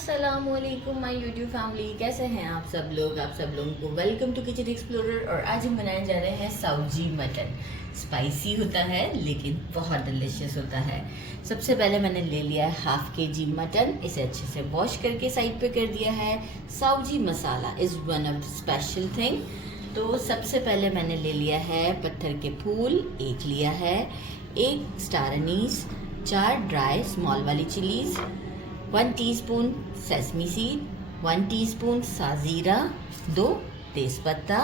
अस्सलामुअलैकुम my YouTube family, कैसे हैं आप सब लोग। आप सब लोगों को वेलकम टू किचन एक्सप्लोरर। और आज हम बनाने जा रहे हैं सब्जी मटन। स्पाइसी होता है लेकिन बहुत डिलीशियस होता है। सबसे पहले मैंने ले लिया है हाफ केजी मटन। इसे अच्छे से वॉश करके साइड पे कर दिया है। Sabzi masala is one of the special thing. तो सबसे पहले मैंने ले लिया है पत्थर के फूल, एक लिया है, एक स्टार अनीस, 4 ड्राई स्मॉल वाली chillies, 1 teaspoon sesame seed, 1 teaspoon साजीरा, 2 तेज़पत्ता,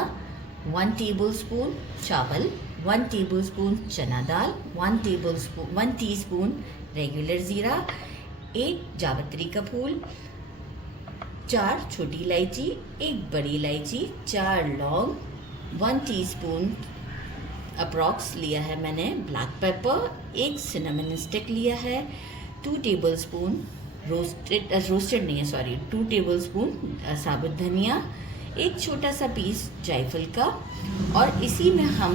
1 टेबलस्पून चावल, 1 टेबलस्पून चना दाल, 1 टीस्पून रेगुलर ज़ीरा, 1 जावित्री का फूल, 4 छोटी इलायची, 1 बड़ी इलायची, 4 लौंग, 1 टीस्पून अप्रॉक्स लिया है मैंने ब्लैक पेपर, 1 सिनेमन स्टिक लिया है, 2 टेबलस्पून रोस्टेड नहीं है सॉरी 2 टेबलस्पून साबुत धनिया, 1 छोटा सा पीस जायफल का, और इसी में हम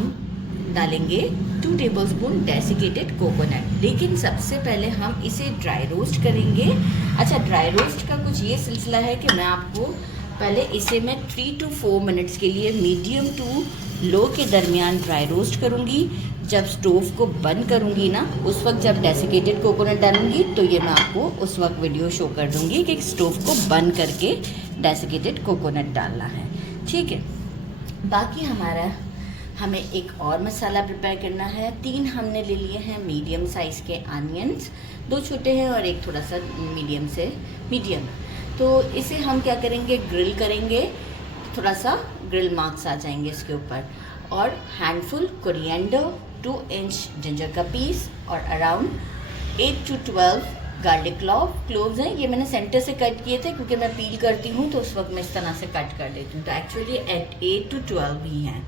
डालेंगे 2 टेबलस्पून डेसिकेटेड कोकोनट। लेकिन सबसे पहले हम इसे ड्राई रोस्ट करेंगे। अच्छा, ड्राई रोस्ट का कुछ ये सिलसिला है कि मैं आपको पहले इसे मैं 3 to 4 मिनट्स के लिए मीडियम टू लो के दरमियान ड्राई रोस्ट करूँगी। जब स्टोव को बंद करूँगी ना, उस वक्त जब डेसिकेटेड कोकोनट डालूँगी तो ये मैं आपको उस वक्त वीडियो शो कर दूँगी कि स्टोव को बंद करके डेसिकेटेड कोकोनट डालना है। ठीक है। बाकी हमें एक और मसाला प्रिपेयर करना है। 3 हमने ले लिए हैं मीडियम साइज़ के आनियंस, 2 छोटे हैं और एक थोड़ा सा मीडियम। तो इसे हम क्या करेंगे, ग्रिल करेंगे। थोड़ा सा ग्रिल मार्क्स आ जाएंगे इसके ऊपर। और हैंडफुल कोरिएंडर, 2 इंच जिंजर का पीस, और अराउंड 8 to 12 गार्लिक क्लोव्स हैं। ये मैंने सेंटर से कट किए थे क्योंकि मैं पील करती हूँ तो उस वक्त मैं इस तरह से कट कर देती हूँ। तो एक्चुअली 8 to 12 ही हैं।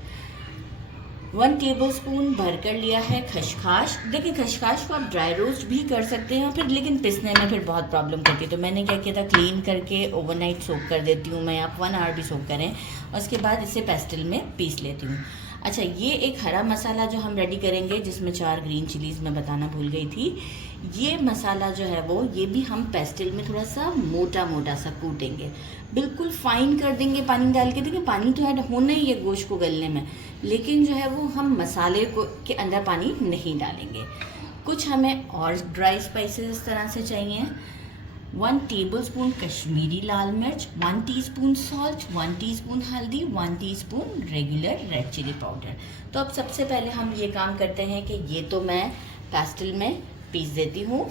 1 टेबलस्पून भरकर लिया है खसखस। देखिए, खसखस को आप ड्राई रोस्ट भी कर सकते हैं फिर, लेकिन पिसने में फिर बहुत प्रॉब्लम करती है। तो मैंने क्या किया था, क्लीन करके ओवरनाइट सोक कर देती हूँ मैं। आप 1 आवर भी सोक करें और उसके बाद इसे पेस्टल में पीस लेती हूँ। अच्छा, ये एक हरा मसाला जो हम रेडी करेंगे, जिसमें 4 ग्रीन चिलीज़ मैं बताना भूल गई थी। ये मसाला जो है वो, ये भी हम पेस्टल में थोड़ा सा मोटा सा कूटेंगे, बिल्कुल फाइन कर देंगे पानी डाल के। देखिए, पानी तो ऐड होना ही है गोश्त को गलने में, लेकिन जो है वो हम मसाले को के अंदर पानी नहीं डालेंगे। कुछ हमें और ड्राई स्पाइसेस इस तरह से चाहिए। 1 टेबलस्पून कश्मीरी लाल मिर्च, 1 टीस्पून सॉल्ट, 1 टीस्पून हल्दी, 1 teaspoon regular red chilli powder. तो अब सबसे पहले हम ये काम करते हैं कि ये तो मैं पेस्टल में पीस देती हूँ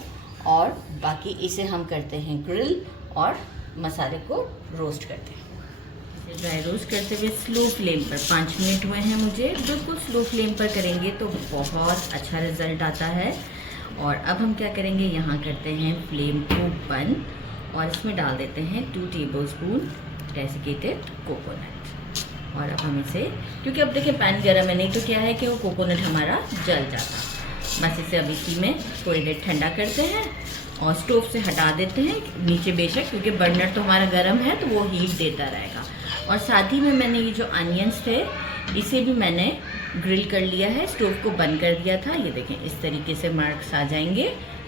और बाकी इसे हम करते हैं ग्रिल और मसाले को रोस्ट करते हैं। इसे ड्राई रोस्ट करते हुए स्लो फ्लेम पर 5 मिनट हुए हैं मुझे। बिल्कुल स्लो फ्लेम पर करेंगे तो बहुत अच्छा रिजल्ट आता है। और अब हम क्या करेंगे, यहाँ करते हैं फ्लेम को बंद और इसमें डाल देते हैं 2 टेबलस्पून डेसिकेटेड कोकोनट। और अब हम इसे, क्योंकि अब देखिए पैन गर्म है, नहीं तो क्या है कि वो कोकोनट हमारा जल जाता। बस इसे अब इसी में थोड़ी देर ठंडा करते हैं और स्टोव से हटा देते हैं नीचे बेशक, क्योंकि बर्नर तो हमारा गर्म है तो वो हीट देता रहेगा। और साथ ही में मैंने ये जो अनियंस थे इसे भी मैंने ग्रिल कर लिया है, स्टोव को बंद कर दिया था। ये देखें, इस तरीके से मार्क्स आ जाएंगे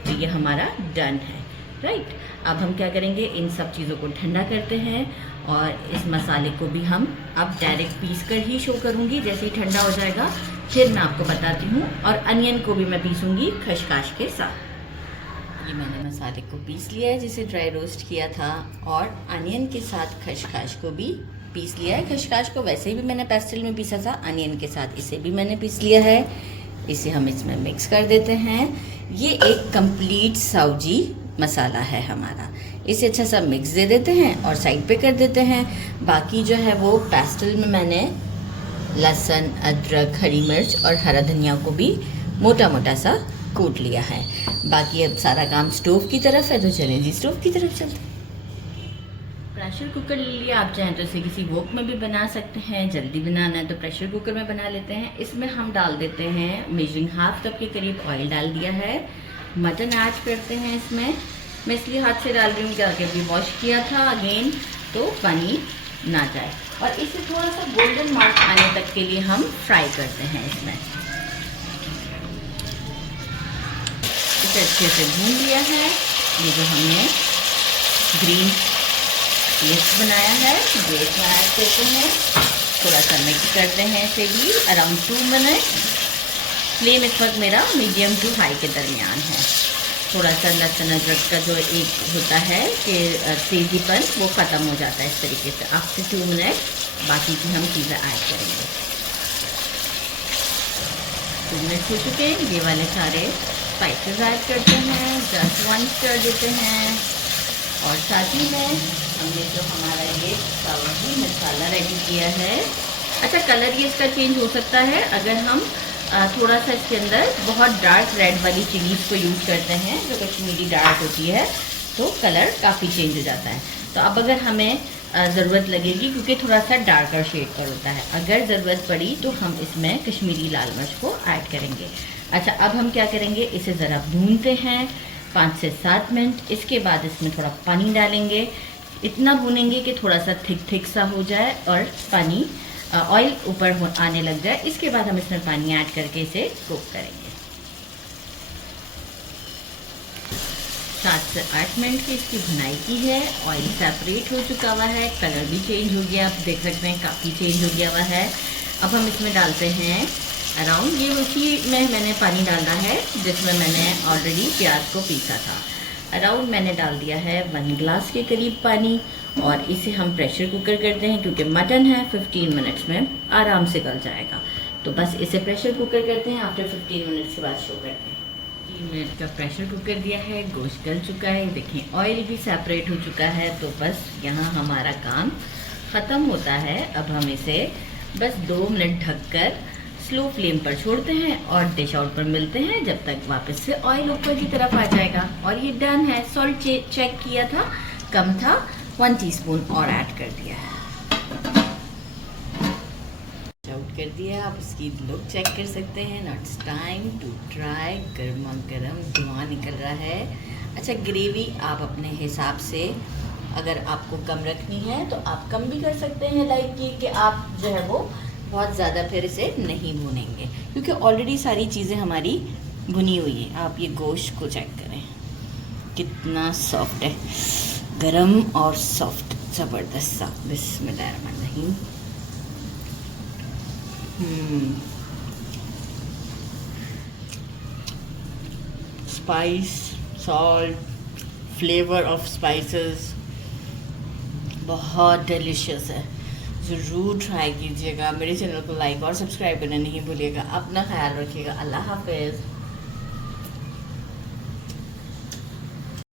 तो ये हमारा डन है। राइट, अब हम क्या करेंगे, इन सब चीज़ों को ठंडा करते हैं और इस मसाले को भी हम अब डायरेक्ट पीस कर ही शो करूँगी। जैसे ही ठंडा हो जाएगा फिर मैं आपको बताती हूँ। और अनियन को भी मैं पीसूँगी खसखस के साथ। ये मैंने मसाले को पीस लिया है जिसे ड्राई रोस्ट किया था, और अनियन के साथ खसखस को भी पीस लिया है। खसखस को वैसे भी मैंने पेस्टल में पीसा था, अनियन के साथ इसे भी मैंने पीस लिया है। इसे हम इसमें मिक्स कर देते हैं। ये एक कंप्लीट सब्जी मसाला है हमारा। इसे अच्छा सा मिक्स दे देते हैं और साइड पे कर देते हैं। बाकी जो है वो पेस्टल में मैंने लहसुन, अदरक, हरी मिर्च और हरा धनिया को भी मोटा सा कूट लिया है। बाकी अब सारा काम स्टोव की तरफ है, तो चलें जी स्टोव की तरफ चलते हैं। प्रेशर कुकर ले लिया, आप चाहें तो इसे किसी वोक में भी बना सकते हैं। जल्दी बनाना है तो प्रेशर कुकर में बना लेते हैं। इसमें हम डाल देते हैं मेजरिंग 1/2 कप के करीब ऑयल डाल दिया है। मटन ऐड करते हैं इसमें। मैं इसलिए हाथ से डाल रही हूँ कि भी वॉश किया था अगेन तो पानी ना जाए। और इसे थोड़ा सा गोल्डन मार्क आने तक के लिए हम फ्राई करते हैं इसमें। इसे अच्छे से भून लिया है। ये जो हमने ग्रीन पेस्ट बनाया है ये इसमें ऐड करते हैं। थोड़ा सा मिक्स करते हैं इसे भी अराउंड 2 मिनट। फ्लेम इस वक्त मेरा मीडियम टू हाई के दरमियान है। थोड़ा सा लहसुन अदरक का जो एक होता है कि तेज़ीपन वो ख़त्म हो जाता है इस तरीके से। आफ्टर 2 मिनट बाकी की हम चीज़ें ऐड करेंगे। 2 मिनट हो चुके हैं। ये वाले सारे स्पाइसेस ऐड करते हैं, जस्ट 1 स्टर देते हैं और साथ ही में हमने जो हमारा ये सब्जी मसाला रेडी किया है। अच्छा, कलर ये इसका चेंज हो सकता है अगर हम थोड़ा सा इसके अंदर बहुत डार्क रेड वाली चिलीज़ को यूज़ करते हैं जो कश्मीरी डार्क होती है तो कलर काफ़ी चेंज हो जाता है। तो अब अगर हमें ज़रूरत लगेगी क्योंकि थोड़ा सा डार्कर शेड पर होता है, अगर ज़रूरत पड़ी तो हम इसमें कश्मीरी लाल मिर्च को ऐड करेंगे। अच्छा, अब हम क्या करेंगे, इसे ज़रा भूनते हैं 5 से 7 मिनट। इसके बाद इसमें थोड़ा पानी डालेंगे, इतना भूनेंगे कि थोड़ा सा थिक सा हो जाए और पानी ऑयल ऊपर आने लग जाए। इसके बाद हम इसमें पानी ऐड करके इसे कुक करेंगे। 7 से 8 मिनट की इसकी भुनाई की है। ऑयल सेपरेट हो चुका हुआ है, कलर भी चेंज हो गया, आप देख सकते हैं काफ़ी चेंज हो गया हुआ है। अब हम इसमें डालते हैं अराउंड ये उसी में मैंने पानी डालना है जिसमें मैंने ऑलरेडी प्याज को पीसा था। अराउंड मैंने डाल दिया है 1 गिलास के करीब पानी और इसे हम प्रेशर कुकर करते हैं क्योंकि मटन है 15 मिनट्स में आराम से गल जाएगा। तो बस इसे प्रेशर कुकर करते हैं। आफ्टर 15 मिनट्स के बाद शो करते हैं। 3 मिनट का प्रेशर कुकर दिया है, गोश्त गल चुका है, देखिए ऑयल भी सेपरेट हो चुका है। तो बस यहाँ हमारा काम ख़त्म होता है। अब हम इसे बस 2 मिनट ढककर स्लो फ्लेम पर छोड़ते हैं और डिश आउट पर मिलते हैं जब तक वापस से ऑयल ऊपर की तरफ आ जाएगा। और ये डन है। सॉल्ट चेक किया था, कम था, 1 टीस्पून और ऐड कर दिया है। आउट कर दिया। आप इसकी लुक चेक कर सकते हैं। Now it's time to try. गर्मा गर्म धुआं निकल रहा है। अच्छा, ग्रेवी आप अपने हिसाब से अगर आपको कम रखनी है तो आप कम भी कर सकते हैं, लाइक कि आप जो है वो बहुत ज़्यादा फिर इसे नहीं भूनेंगे क्योंकि ऑलरेडी सारी चीज़ें हमारी भुनी हुई है। आप ये गोश्त को चेक करें कितना सॉफ्ट है, गरम और सॉफ्ट, ज़बरदस्त सा। बिस्मिल्लाहिर्रहमानिर्रहीम। Spice, salt, flavour of spices बहुत डिलीशियस है। ज़रूर ट्राई कीजिएगा। मेरे चैनल को लाइक और सब्सक्राइब करना नहीं भूलिएगा। अपना ख्याल रखिएगा। अल्लाह हाफ़िज़।